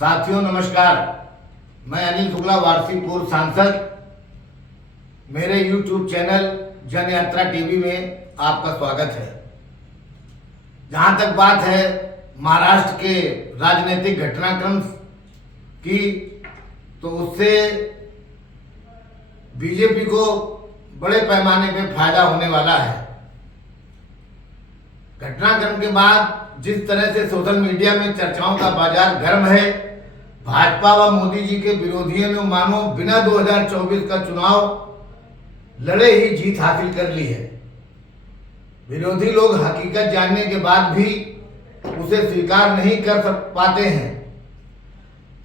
साथियों नमस्कार। मैं अनिल शुक्ला, वारसी पूर्व सांसद। मेरे YouTube चैनल जन यात्रा टीवी में आपका स्वागत है। जहां तक बात है महाराष्ट्र के राजनीतिक घटनाक्रम की, तो उससे बीजेपी को बड़े पैमाने पे फायदा होने वाला है। घटनाक्रम के बाद जिस तरह से सोशल मीडिया में चर्चाओं का बाजार गर्म है, भाजपा व मोदी जी के विरोधियों ने मानो बिना 2024 का चुनाव लड़े ही जीत हासिल कर ली है। विरोधी लोग हकीकत जानने के बाद भी उसे स्वीकार नहीं कर पाते हैं।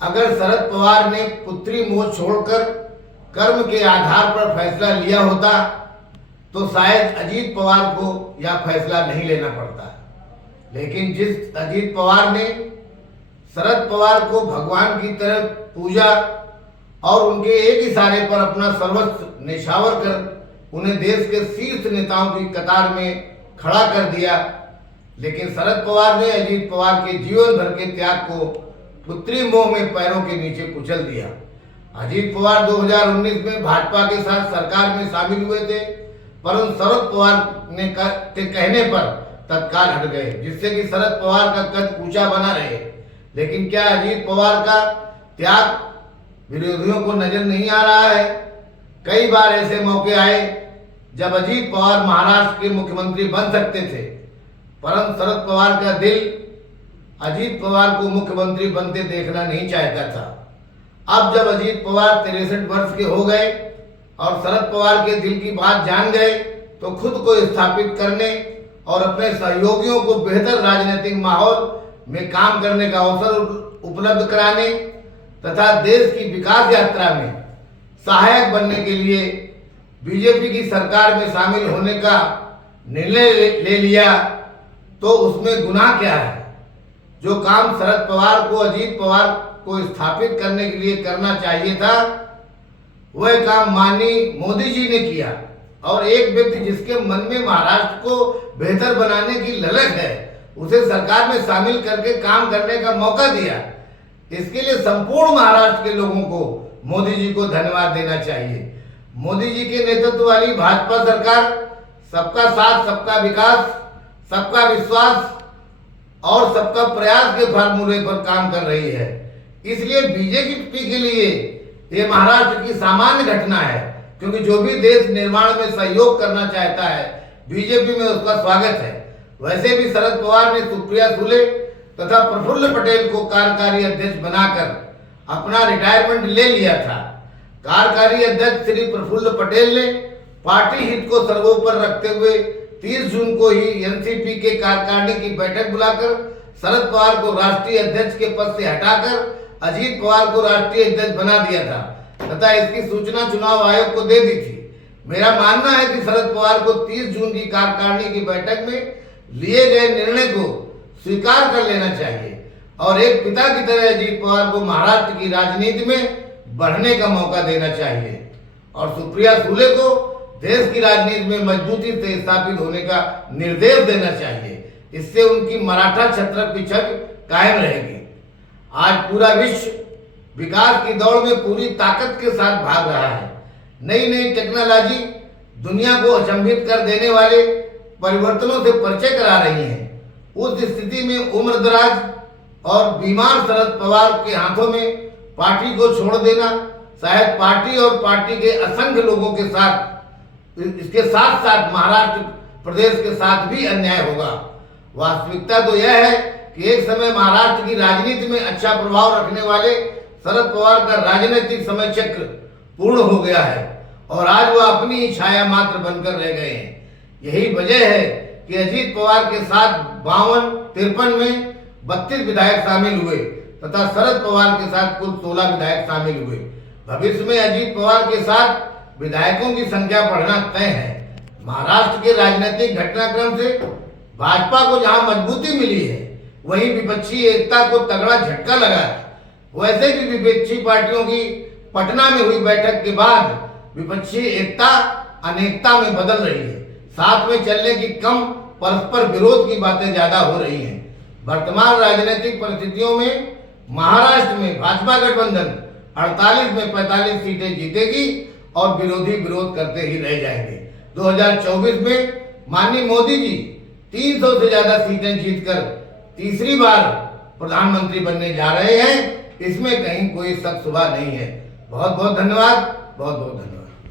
अगर शरद पवार ने पुत्री मोह छोड़कर कर्म के आधार पर फैसला लिया होता तो शायद अजीत पवार को यह फैसला नहीं लेना पड़ता। लेकिन जिस अजीत पवार ने शरद पवार को भगवान की तरह पूजा और उनके एक इशारे पर अपना सर्वस्व निछावर कर उन्हें देश के शीर्ष नेताओं की कतार में खड़ा कर दिया, लेकिन शरद पवार ने अजीत पवार के जीवन भर के त्याग को पुत्री मोह में पैरों के नीचे कुचल दिया। अजीत पवार 2019 में भाजपा के साथ सरकार में शामिल हुए थे, परंतु शरद पवार ने के कहने पर तत्काल हट गए, जिससे कि शरद पवार का कद ऊंचा बना रहे। लेकिन क्या अजीत पवार का त्याग विरोधियों को नजर नहीं आ रहा है? कई बार ऐसे मौके आए जब अजीत पवार महाराष्ट्र के मुख्यमंत्री बन सकते थे, परंतु शरद पवार का दिल अजीत पवार को मुख्यमंत्री बनते देखना नहीं चाहता था। अब जब अजीत पवार 63 वर्ष के हो गए और शरद पवार के दिल की बात जान गए, तो खुद को स्थापित करने और अपने सहयोगियों को बेहतर राजनीतिक माहौल में काम करने का अवसर उपलब्ध कराने तथा देश की विकास यात्रा में सहायक बनने के लिए बीजेपी की सरकार में शामिल होने का निर्णय ले लिया, तो उसमें गुनाह क्या है? जो काम शरद पवार को अजीत पवार को स्थापित करने के लिए करना चाहिए था, वह काम माननीय मोदी जी ने किया। और एक व्यक्ति जिसके मन में महाराष्ट्र को बेहतर बनाने की ललक है, उसे सरकार में शामिल करके काम करने का मौका दिया। इसके लिए संपूर्ण महाराष्ट्र के लोगों को मोदी जी को धन्यवाद देना चाहिए। मोदी जी के नेतृत्व वाली भाजपा सरकार सबका साथ, सबका विकास, सबका विश्वास और सबका प्रयास के फार्मूले पर काम कर रही है। इसलिए बीजेपी के लिए ये महाराष्ट्र की सामान्य घटना है, क्योंकि जो भी देश निर्माण में सहयोग करना चाहता है, बीजेपी में उसका स्वागत है। वैसे भी शरद पवार ने सुप्रिया सुले तथा प्रफुल्ल पटेल को कार्यकारी अध्यक्ष बनाकर अपना रिटायरमेंट ले लिया था। कार्यकारी अध्यक्ष श्री प्रफुल्ल पटेल ने पार्टी हित को सर्वोपरि रखते हुए 30 जून को ही एनसीपी के कार्यकारिणी की बैठक बुलाकर शरद पवार को राष्ट्रीय अध्यक्ष के पद से हटाकर अजीत पवार को राष्ट्रीय अध्यक्ष बना दिया था तथा इसकी सूचना चुनाव आयोग को दे दी थी। मेरा मानना है कि शरद पवार को 30 जून की कार्यकारिणी की बैठक में लिए गए निर्णय को स्वीकार कर लेना चाहिए और एक पिता की तरह अजीत पवार को महाराष्ट्र की राजनीति में बढ़ने का मौका देना चाहिए और सुप्रिया सुले को देश की राजनीति में मजबूती से स्थापित होने का निर्देश देना चाहिए। इससे उनकी मराठा छत्र की छवि कायम रहेगी। आज पूरा विश्व विकास की दौड़ में पूरी ताकत के साथ भाग रहा है। नई नई टेक्नोलॉजी दुनिया को अचंभित कर देने वाले परिवर्तनों से परिचय करा रही है। उस स्थिति में उम्रदराज और बीमार शरद पवार के हाथों में पार्टी को छोड़ देना शायद पार्टी और पार्टी के असंख्य लोगों के साथ, इसके साथ साथ महाराष्ट्र प्रदेश के साथ भी अन्याय होगा। वास्तविकता तो यह है कि एक समय महाराष्ट्र की राजनीति में अच्छा प्रभाव रखने वाले शरद पवार का राजनीतिक समय चक्र पूर्ण हो गया है और आज वह अपनी ही छाया मात्र बनकर रह गए हैं। यही वजह है कि अजीत पवार के साथ 52-53 में 32 विधायक शामिल हुए तथा शरद पवार के साथ कुल 16 विधायक शामिल हुए। भविष्य में अजीत पवार के साथ विधायकों की संख्या बढ़ना तय है। महाराष्ट्र के राजनीतिक घटनाक्रम से भाजपा को जहां मजबूती मिली है, वहीं विपक्षी एकता को तगड़ा झटका लगा है। वैसे भी विपक्षी पार्टियों की पटना में हुई बैठक के बाद विपक्षी एकता अनेकता में बदल रही है। साथ में चलने की कम, परस्पर विरोध की बातें ज्यादा हो रही हैं। वर्तमान राजनीतिक परिस्थितियों में महाराष्ट्र में भाजपा गठबंधन 48 में 45 सीटें जीतेगी और विरोधी विरोध करते ही रह जाएंगे। 2024 में माननीय मोदी जी 300 से ज्यादा सीटें जीतकर तीसरी बार प्रधानमंत्री बनने जा रहे हैं, इसमें कहीं कोई शक शुबा नहीं है। बहुत बहुत धन्यवाद, बहुत बहुत धन्यवाद।